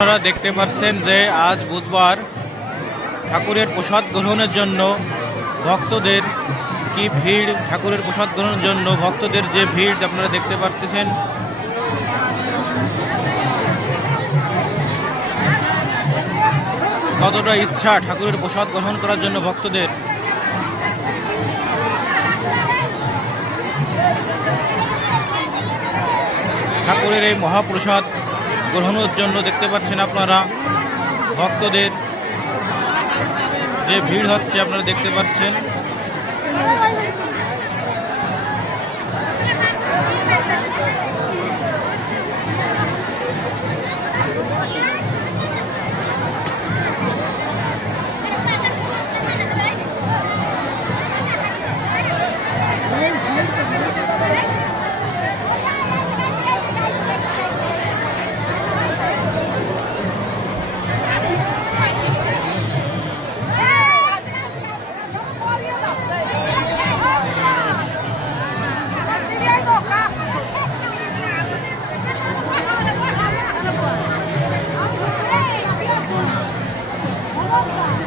আপনারা দেখতে পাচ্ছেন যে আজ বুধবার ঠাকুরের প্রসাদ গ্রহণের জন্য ভক্তদের কি ভিড়, ঠাকুরের প্রসাদ গ্রহণের জন্য ভক্তদের যে ভিড় আপনারা দেখতে পাচ্ছেন কতটা ইচ্ছা ঠাকুরের প্রসাদ গ্রহণ করার জন্য ভক্তদের। ঠাকুরের এই মহাপ্রসাদ গ্রহণের জন্য দেখতে পাচ্ছেন আপনারা ভক্তদের যে ভিড় হচ্ছে আপনারা দেখতে পাচ্ছেন। Come on.